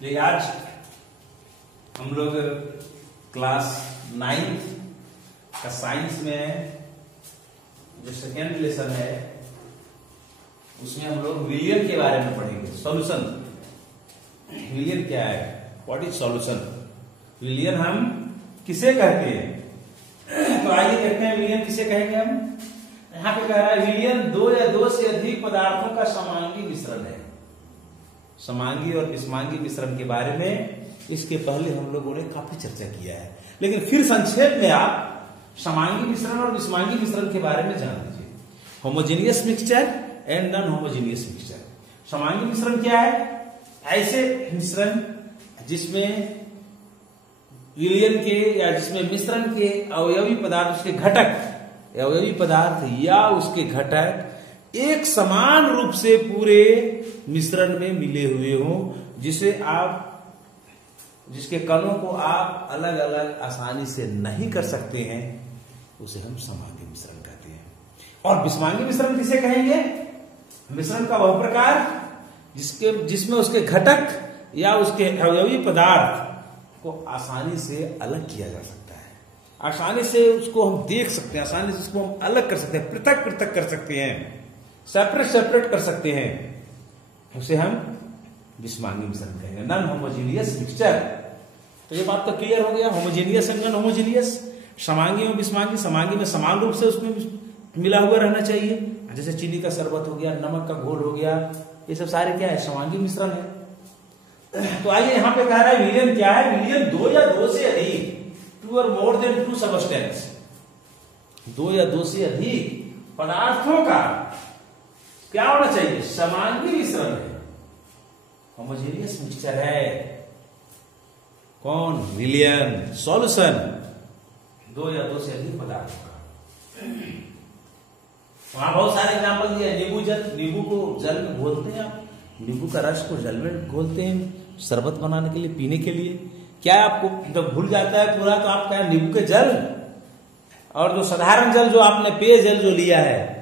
ये आज हम लोग क्लास 9th का साइंस में जो सेकेंड लेसन है उसमें हम लोग विलियन के बारे में पढ़ेंगे। सॉल्यूशन, विलियन क्या है, व्हाट इज सॉल्यूशन, विलियन हम किसे कहते हैं। तो आइए देखते हैं विलियन किसे कहेंगे हम। यहाँ पे कह रहा है विलियन दो या दो से अधिक पदार्थों का समांगी मिश्रण है। समांगी और विषमांगी मिश्रण के बारे में इसके पहले हम लोगों ने काफी चर्चा किया है, लेकिन फिर संक्षेप में आप समांगी मिश्रण और विषमांगी मिश्रण के बारे में जान लीजिए। Homogeneous mixture and non homogeneous mixture. समांगी मिश्रण क्या है? ऐसे मिश्रण जिसमें विलियन के या जिसमें मिश्रण के अवयवी पदार्थ, उसके घटक, अवयवी पदार्थ या उसके घटक एक समान रूप से पूरे मिश्रण में मिले हुए हों, जिसके कणों को आप अलग अलग आसानी से नहीं कर सकते हैं, उसे हम समांगी मिश्रण कहते हैं। और विषमांगी मिश्रण किसे कहेंगे? मिश्रण का वह प्रकार जिसमें उसके घटक या उसके अवयवी पदार्थ को आसानी से अलग किया जा सकता है, आसानी से उसको हम देख सकते हैं, आसानी से उसको हम अलग कर सकते हैं, पृथक पृथक कर सकते हैं, सेपरेट कर सकते हैं, उसे हम विषमांगी मिश्रण कहेंगे। Non homogeneous mixture. तो ये बात तो क्लियर हो गया, होमोजेनियस एंड नॉन होमोजेनियस। समांगी में विषमांगी, समांगी में समान रूप से उसमें मिला हुआ रहना चाहिए, जैसे चीनी का शरबत हो गया, नमक का घोल हो गया, ये सब सारे क्या है? समांगी मिश्रण है। तो आइए यहाँ पे कह रहा है विलियन क्या है? विलियन दो या दो से अधिक, टू और मोर देन टू सबस्टेंस, दो या दो से अधिक पदार्थों का क्या होना चाहिए? समांगी मिश्रण है, होमोजेनियस मिक्सचर है। कौन? विलियन। सॉल्यूशन, दो या दो से अधिक पदार्थों का। वहां बहुत सारे एग्जाम्पल दिए। नींबू जल, नींबू को जल में घोलते हैं आप, नींबू का रस को जल में घोलते हैं शरबत बनाने के लिए, पीने के लिए। क्या है, आपको जब भूल जाता है पूरा तो आप क्या, नींबू के जल और जो साधारण जल, जो आपने पेय जल जो लिया है,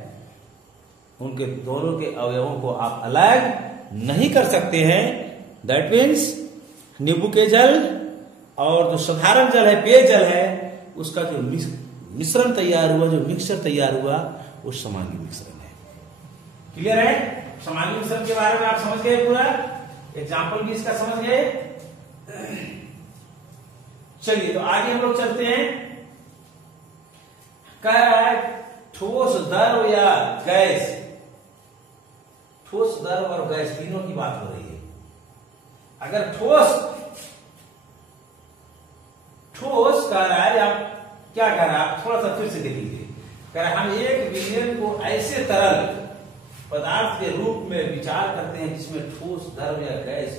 उनके दोनों के अवयवों को आप अलग नहीं कर सकते हैं। दैट मीन्स नींबू के जल और जो साधारण जल है, पेय जल है, उसका जो मिश्रण तैयार हुआ, जो मिक्सचर तैयार हुआ, वो समांगी मिश्रण है। क्लियर है? समांगी मिश्रण के बारे में आप समझ गए, पूरा एग्जाम्पल भी इसका समझ गए। चलिए तो आगे हम लोग चलते हैं। क्या ठोस, द्रव या गैस, ठोस, द्रव और गैस तीनों की बात हो रही है। अगर ठोस कह रहा है, आप क्या कह रहा है, आप थोड़ा सा फिर से देख लीजिए। कह रहा है हम एक विलियन को ऐसे तरल पदार्थ के रूप में विचार करते हैं जिसमें ठोस, द्रव या गैस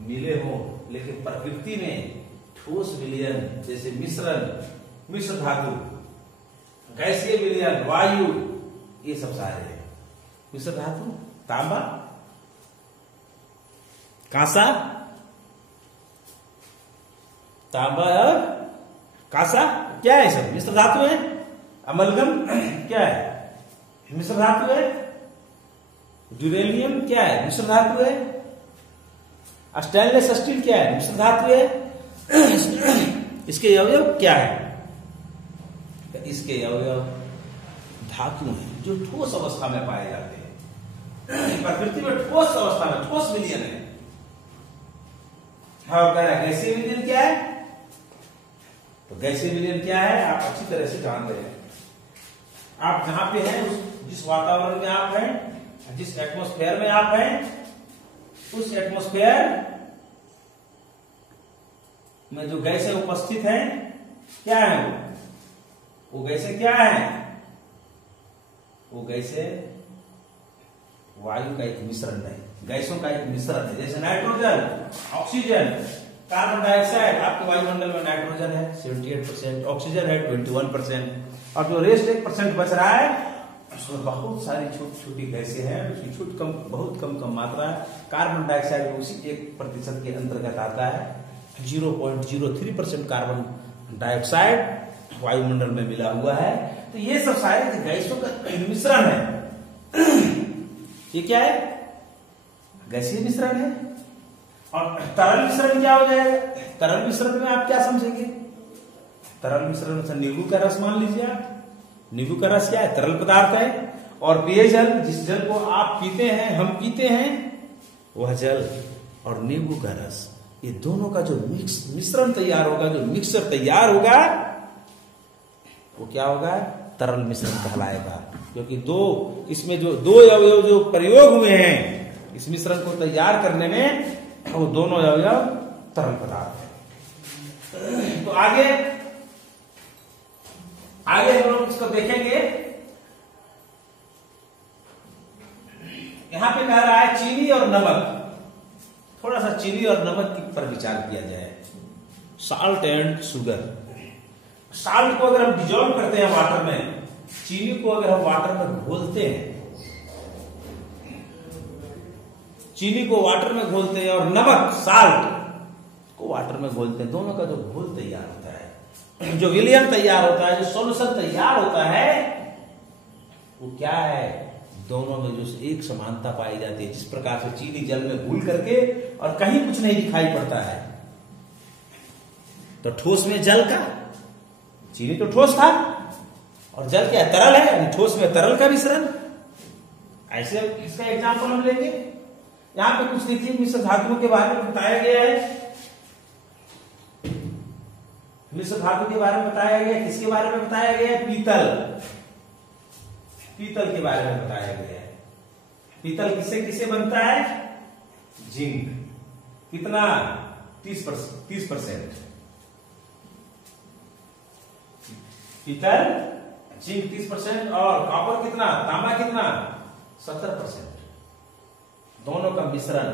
मिले हों, लेकिन प्रकृति में ठोस विलियन जैसे मिश्र धातु, गैसीय विलियन, वायु, ये सब सारे हैं। मिश्र धातु तांबा, कांसा, तांबा और कांसा क्या है? सब मिश्र धातु है। अमलगम क्या है? मिश्र धातु है। ड्यूरेलियम क्या है? मिश्र धातु है। स्टेनलेस स्टील क्या है? मिश्र धातु है। इसके अवयव क्या है? इसके अवयव धातु हैं जो ठोस अवस्था में पाए जाते हैं। प्रकृति में ठोस अवस्था में ठोस विलियन है। हाँ, कह रहा है गैसीय विलियन क्या है? तो गैसीय विलियन क्या है आप अच्छी तरह से जान रहे हैं। आप जहां पे हैं, जिस वातावरण में आप हैं, जिस एटमॉस्फेयर में आप हैं, उस एटमॉस्फेयर में जो गैसें उपस्थित हैं, क्या है वो गैसें क्या है? वो गैसें वायु का एक मिश्रण है, गैसों का एक मिश्रण है। जैसे नाइट्रोजन, ऑक्सीजन, कार्बन डाइऑक्साइड। आपके वायुमंडल में नाइट्रोजन है 78%, ऑक्सीजन है 21%, और जो रेस्ट 1% बच रहा है, उसमें बहुत सारी छोटी छोटी गैसें हैं, उसकी बहुत कम मात्रा है। कार्बन डाइऑक्साइड उसी 1% के अंतर्गत आता है। 0.03% कार्बन डाइऑक्साइड वायुमंडल में मिला हुआ है। तो ये सब सारे गैसों का मिश्रण है। ये क्या है? गैसीय मिश्रण है। और तरल मिश्रण क्या हो जाएगा? तरल मिश्रण में आप क्या समझेंगे? तरल मिश्रण में नींबू का रस मान लीजिए आप। नींबू का रस क्या है? तरल पदार्थ है। और पेयजल, जिस जल को आप पीते हैं, हम पीते हैं, वह जल और नींबू का रस, ये दोनों का जो मिश्रण तैयार होगा, जो मिक्सचर तैयार होगा, वो क्या होगा? तरल मिश्रण कहलाएगा। क्योंकि इसमें जो दो अवयव जो प्रयोग हुए हैं इस मिश्रण को तैयार करने में, वो दोनों अवयव तरल पदार्थ है। तो आगे हम लोग इसको देखेंगे। यहां पे कह रहा है चीनी और नमक। थोड़ा सा चीनी और नमक पर विचार किया जाए। Salt and sugar. साल्ट को अगर हम डिजोल्व करते हैं वाटर में, चीनी को अगर हम वाटर में घोलते हैं, चीनी को वाटर में घोलते हैं और नमक, साल्ट को वाटर में घोलते हैं, दोनों का जो घोल तैयार होता है, जो विलयन तैयार होता है, जो सॉल्यूशन तैयार होता है, वो क्या है? दोनों में जो एक समानता पाई जाती है। जिस प्रकार से चीनी जल में घुल करके और कहीं कुछ नहीं दिखाई पड़ता है, तो ठोस में जल का, चीनी तो ठोस था और जल क्या तरल है, यानी ठोस में तरल का मिश्रण। ऐसे इसका एग्जांपल हम लेंगे। यहां पे कुछ देखिए मिश्र धातुओं के बारे में बताया गया है। मिश्र धातु के बारे में बताया गया है। किसके बारे में बताया गया है? पीतल के बारे में बताया गया है। पीतल किससे किससे बनता है? जिंक। कितना? 30%। पीतल, जिंक 30% और कॉपर कितना? तांबा कितना? 70%। दोनों का मिश्रण,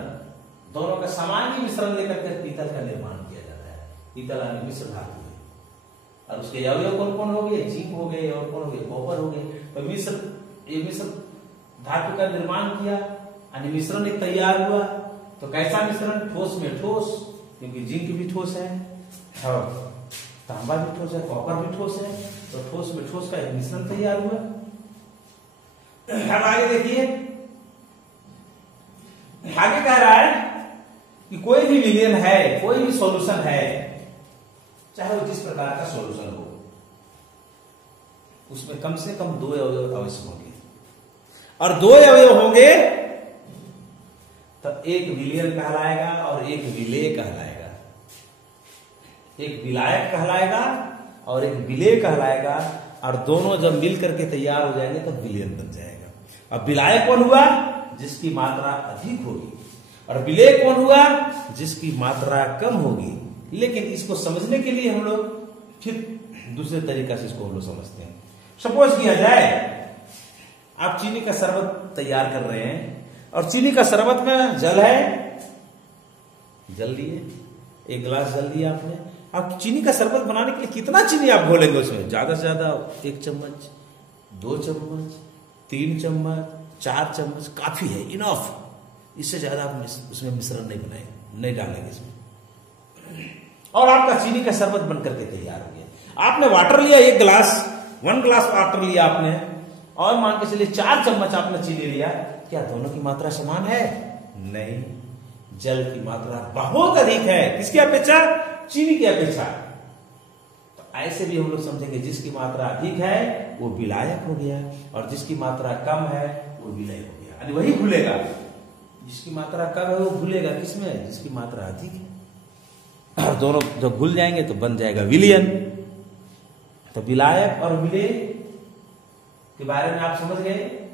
दोनों का सामान्य मिश्रण लेकर के पीतल का निर्माण किया जाता है। पीतल यानी मिश्र धातु है। और उसके अवयव कौन कौन हो गए? जिंक हो गए और कौन हो गए? कॉपर हो गए। तो मिश्र धातु का निर्माण किया, यानी मिश्रण एक तैयार हुआ। तो कैसा मिश्रण? ठोस में ठोस, क्योंकि जिंक भी ठोस है और तांबा भी ठोस है, कॉपर भी ठोस है। तो ठोस में ठोस का एक मिश्रण तैयार हुआ। अब आगे देखिए, आगे कह रहा है कि कोई भी विलयन है, कोई भी सॉल्यूशन है, चाहे वो जिस प्रकार का सॉल्यूशन हो, उसमें कम से कम 2 अवयव अवश्य होंगे। और 2 अवयव होंगे तब एक विलयन कहलाएगा और एक विलेय कहलाएगा। एक विलायक कहलाएगा और एक विलेय कहलाएगा। और दोनों जब मिल करके तैयार हो जाएंगे तब विलयन बन जाएगा। अब विलायक कौन हुआ? जिसकी मात्रा अधिक होगी। और विलेय कौन हुआ? जिसकी मात्रा कम होगी। लेकिन इसको समझने के लिए हम लोग फिर दूसरे तरीका से इसको हम लोग समझते हैं। सपोज किया जाए आप चीनी का शरबत तैयार कर रहे हैं और चीनी का शरबत में जल है, जल लिए, 1 गिलास जल दिया आपने। आप चीनी का शरबत बनाने के लिए कितना चीनी आप घोलेंगे उसमें? ज्यादा से ज्यादा 1 चम्मच, 2 चम्मच, 3 चम्मच, 4 चम्मच काफी है, इनफ। इससे ज्यादा आप उसमें मिश्रण नहीं बनाएंगे, नहीं डालेंगे इसमें। और आपका चीनी का शरबत बनकर के तैयार हो गया। आपने वाटर लिया 1 गिलास, 1 गिलास वाटर लिया आपने, और मान के चलिए 4 चम्मच आपने चीनी लिया। क्या दोनों की मात्रा समान है? नहीं, जल की मात्रा बहुत अधिक है। किसकी अपेक्षा? चीनी की अपेक्षा। तो ऐसे भी हम लोग समझेंगे, जिसकी मात्रा अधिक है वो विलायक हो गया और जिसकी मात्रा कम है वो विलय हो गया, यानी वही घुलेगा। जिसकी मात्रा कम है वो घुलेगा किसमें? जिसकी मात्रा अधिक है। और दोनों जब घुल जाएंगे तो बन जाएगा विलयन। तो विलायक और विलेय के बारे में आप समझ गए।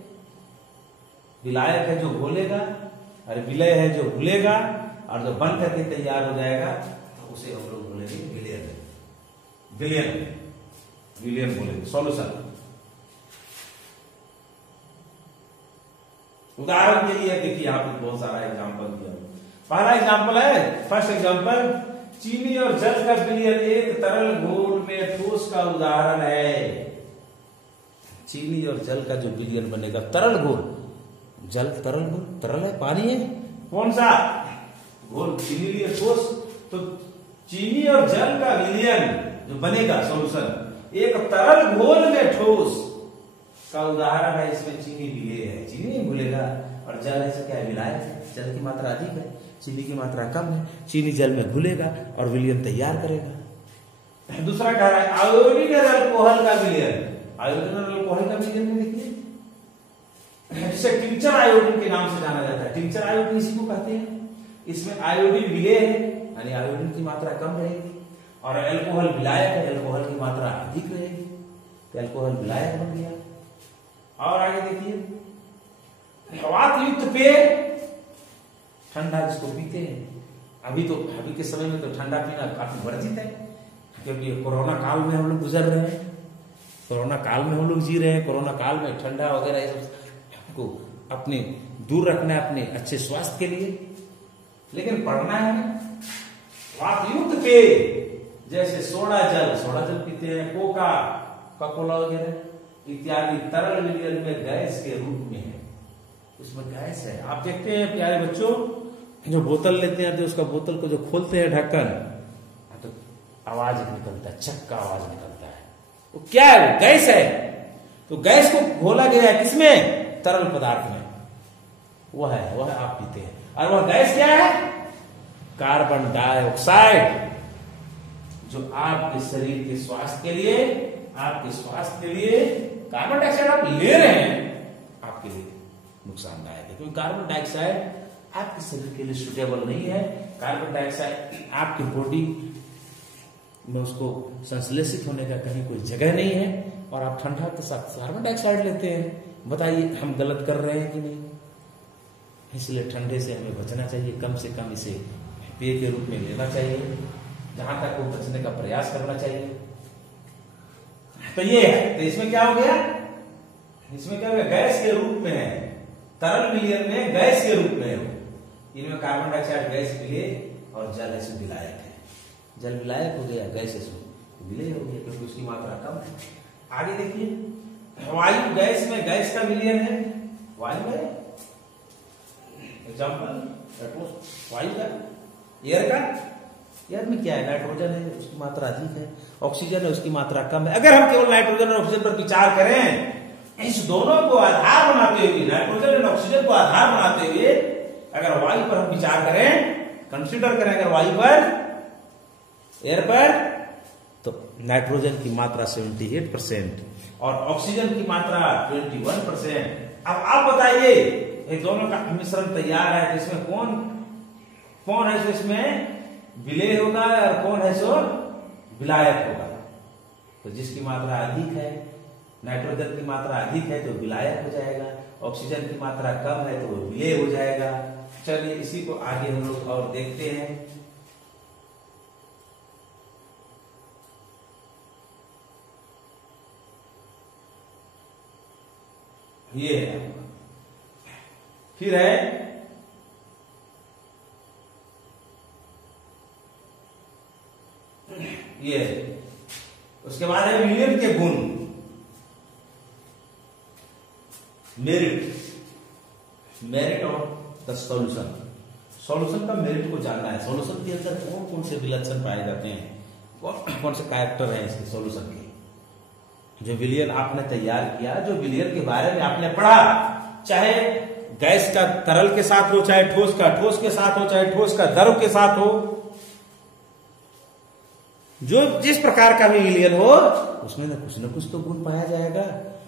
विलायक है जो घोलेगा और विलय है जो घुलेगा, और जब बन करके तैयार हो जाएगा तो उसे हम लोग बोलेंगे विलयन। विलयन बोलेंगे, सॉल्यूशन। उदाहरण के लिए देखिए, यहां पे बहुत सारा एग्जांपल दिया। पहला एग्जांपल है, फर्स्ट एग्जांपल, चीनी और जल का विलयन एक तरल घोल में ठोस का उदाहरण है। चीनी और जल का जो विलयन बनेगा, तरल घोल, जल तरल घोल, तरल है, पानी है, कौन सा घोल? चीनी लिए ठोस, तो चीनी और जल का विलयन जो बनेगा सॉल्यूशन, एक तरल घोल में ठोस का उदाहरण है। इसमें चीनी विलेय है, चीनी नहीं घुलेगा, और जल ऐसे क्या है? विलायक है, जल की मात्रा अधिक है। चीनी की मात्रा कम है, चीनी जल में घुलेगा और विलयन तैयार करेगा। दूसरा कह रहा है आयोडीन और अल्कोहल का विलयन। आयोडीन और अल्कोहल का विलयन में देखिए, जिसे टिंचर आयोडीन के नाम से जाना जाता है। टिंचर आयोडीन इसी को कहते हैं। इसमें आयोडीन विलेय है, यानी आयोडीन की मात्रा कम रहेगी, और अल्कोहल विलायक है, अल्कोहल की मात्रा अधिक रहेगी, तो अल्कोहल विलायक बन गया। और आगे देखिए, वात युक्त पेय, ठंडा जिसको पीते हैं, अभी के समय में तो ठंडा पीना काफी वर्जित है, क्योंकि कोरोना काल में हम लोग गुजर रहे हैं, कोरोना काल में हम लोग जी रहे हैं। कोरोना काल में ठंडा वगैरह ये सब को अपने दूर रखना है अपने अच्छे स्वास्थ्य के लिए, लेकिन पढ़ना है। वात युक्त पेय जैसे सोडा जल पीते हैं, कोका कोला वगैरह इत्यादि तरल विलयन में गैस के रूप में है, उसमें गैस है। आप देखते हैं प्यारे बच्चों, जो बोतल लेते हैं तो उसका बोतल को जो खोलते हैं ढक्कन, तो आवाज निकलता है, चक्का आवाज निकलता है, वो क्या है? वो गैस है। तो गैस को घोला गया है किसमें? तरल पदार्थ में, वह आप पीते हैं। और वह गैस क्या है? कार्बन डाइऑक्साइड, जो आपके शरीर के स्वास्थ्य के लिए, कार्बन डाइऑक्साइड आप ले रहे हैं, आपके लिए नुकसानदायक है, क्योंकि कार्बन डाइऑक्साइड आपके शरीर के लिए सुटेबल नहीं है। कार्बन डाइऑक्साइड आपकी बॉडी में उसको संश्लेषित होने का कहीं कोई जगह नहीं है, और आप ठंडा के साथ कार्बन डाइऑक्साइड लेते हैं। बताइए हम गलत कर रहे हैं कि नहीं? इसलिए ठंडे से हमें बचना चाहिए, कम से कम इसे पेय के रूप में लेना चाहिए, जहां तक वो बचने का प्रयास करना चाहिए। तो ये है, तो इसमें क्या हो गया? गैस के रूप में है, तरल विलयन में गैस के रूप में है। इनमें कार्बन डाइऑक्साइड गैस विलेय और जल ऐसे विलायक है। जल विलायक हो गया, गैस ऐसे विलेय हो गया, क्योंकि उसकी मात्रा कम है। आगे देखिए, वायु गैस में गैस का विलयन है, वायु है एग्जाम्पल, वायु का, एयर में क्या है? नाइट्रोजन है, उसकी मात्रा अधिक है, ऑक्सीजन है, उसकी मात्रा कम है। अगर हम केवल नाइट्रोजन और ऑक्सीजन पर विचार करें, इस दोनों को आधार बनाते हुए, नाइट्रोजन और ऑक्सीजन को आधार बनाते हुए अगर वायु पर हम विचार करें, कंसीडर करें अगर वायु पर, एयर पर, तो नाइट्रोजन की मात्रा 78% और ऑक्सीजन की मात्रा 21%। अब आप बताइए, ये दोनों का मिश्रण तैयार है, तो इसमें कौन है जो इसमें विलेय होगा और कौन है जो विलायक होगा? तो जिसकी मात्रा अधिक है, नाइट्रोजन की मात्रा अधिक है तो विलायक हो जाएगा, ऑक्सीजन की मात्रा कम है तो वो विलेय हो जाएगा। चलिए इसी को आगे हम लोग और देखते हैं। ये है, फिर है ये, उसके बाद है विलयन के गुण, मेरिट ऑफ द सॉल्यूशन का मेरिट को जानना है। सॉल्यूशन के अंदर कौन कौन से विलक्षण पाए जाते हैं, कौन से कैरेक्टर हैं इसके सॉल्यूशन के। जो विलयन आपने तैयार किया, जो विलयन के बारे में आपने पढ़ा, चाहे गैस का तरल के साथ हो, चाहे ठोस का ठोस के साथ हो, चाहे ठोस का द्रव के साथ हो, जो जिस प्रकार का भी विलयन हो, उसमें न कुछ तो गुण पाया जाएगा।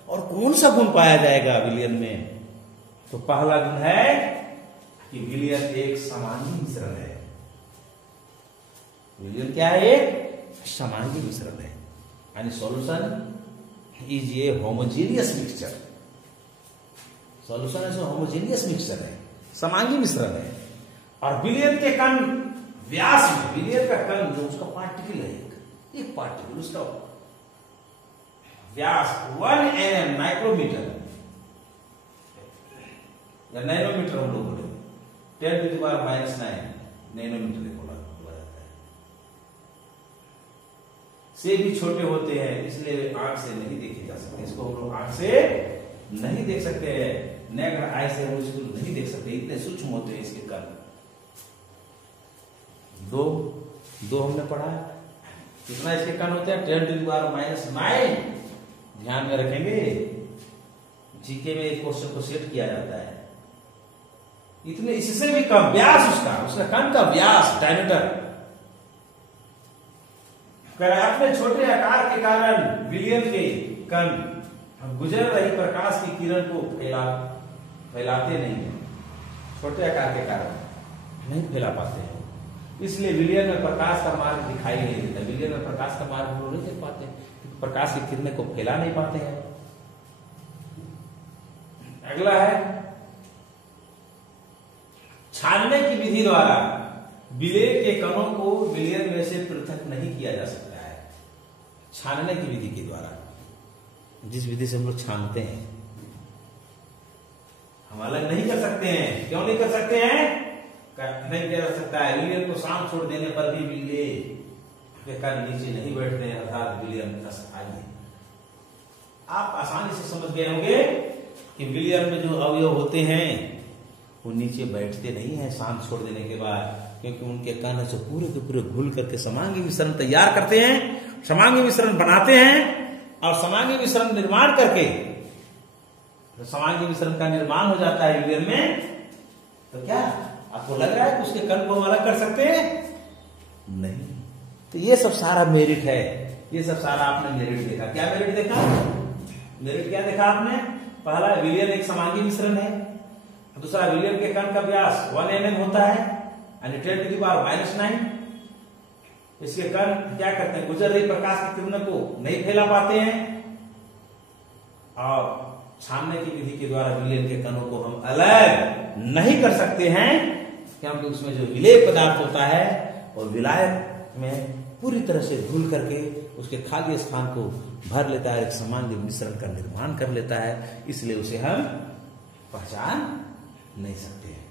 और कौन सा गुण पाया जाएगा विलयन में? तो पहला गुण है कि विलयन एक समांगी मिश्रण है। विलयन क्या है? एक समांगी मिश्रण है, यानी solution is a homogeneous mixture. Solution ऐसा होमोजेनियस मिक्सचर है, समांगी मिश्रण है। और विलयन के कण व्यास में, विलयन का कण जो उसका पार्टिकल है, एक पार्टिकल, उसका व्यास 1 nm माइक्रोमीटर या नैनोमीटर हम लोग बोले, 10⁻⁹ नैनोमीटर बोला जाता है, से भी छोटे होते हैं, इसलिए आंख से नहीं देखे जा सकते। इसको हम लोग आंख से नहीं देख सकते हैं, नेक्ड आई से हम इसको नहीं देख सकते, इतने सूक्ष्म होते हैं इसके कण। दो हमने पढ़ा, कितना इसके कण होते हैं? 10⁻⁹ ध्यान में रखेंगे, जीके में एक क्वेश्चन को सेट किया जाता है। इतने, इससे भी कम व्यास उसका कण का व्यास, डायमीटर, अपने छोटे आकार के कारण विलियम के कण गुजर रही प्रकाश की किरण को फैलाते नहीं है, छोटे आकार के कारण नहीं फैला पाते हैं, इसलिए विलियम में प्रकाश का मार्ग दिखाई नहीं देता। विलियम में प्रकाश का मार्ग वो नहीं देख पाते, प्रकाश की किरणें को फैला नहीं पाते हैं। अगला है छानने की विधि द्वारा विलेय के कणों को विलियम में से पृथक नहीं किया जा सकता है। छानने की विधि के द्वारा, जिस विधि से हम लोग छानते हैं, हम अलग नहीं कर सकते हैं। क्यों नहीं कर सकते हैं? नहीं किया जा सकता है। विलियम को शांत छोड़ देने पर भी विलेय के कण नीचे नहीं बैठते हैं, अर्थात विलियम अस्थायी है। आप आसानी से समझ गए होंगे कि विलियम में जो अवयव होते हैं वो नीचे बैठते नहीं है शांत छोड़ देने के बाद, क्योंकि उनके कण से पूरे के पूरे घुल करके समांगी मिश्रण तैयार करते हैं, समांगी मिश्रण बनाते हैं, और समांगी मिश्रण निर्माण करके तो समांगी मिश्रण का निर्माण हो जाता है विलियम में। तो क्या आपको लग रहा है कि उसके कण को हम अलग कर सकते हैं? नहीं। तो ये सब सारा मेरिट है, ये सब सारा आपने मेरिट देखा। क्या मेरिट देखा? मेरिट क्या देखा आपने? पहला, विलियम एक समांगी मिश्रण है। दूसरा, विलियम के कण का व्यास 1 mm होता है, यानी 10⁻⁹। इसके कण क्या करते हैं? गुजर रही प्रकाश की किरणों को नहीं फैला पाते हैं, और छानने की विधि के द्वारा विलियम के कणों को हम अलग नहीं कर सकते हैं, क्योंकि उसमें जो विलेय पदार्थ होता है और विलायक में पूरी तरह से घुल करके उसके खाली स्थान को भर लेता है, एक समांगी मिश्रण का निर्माण कर लेता है, इसलिए उसे हम पहचान नहीं सकते हैं।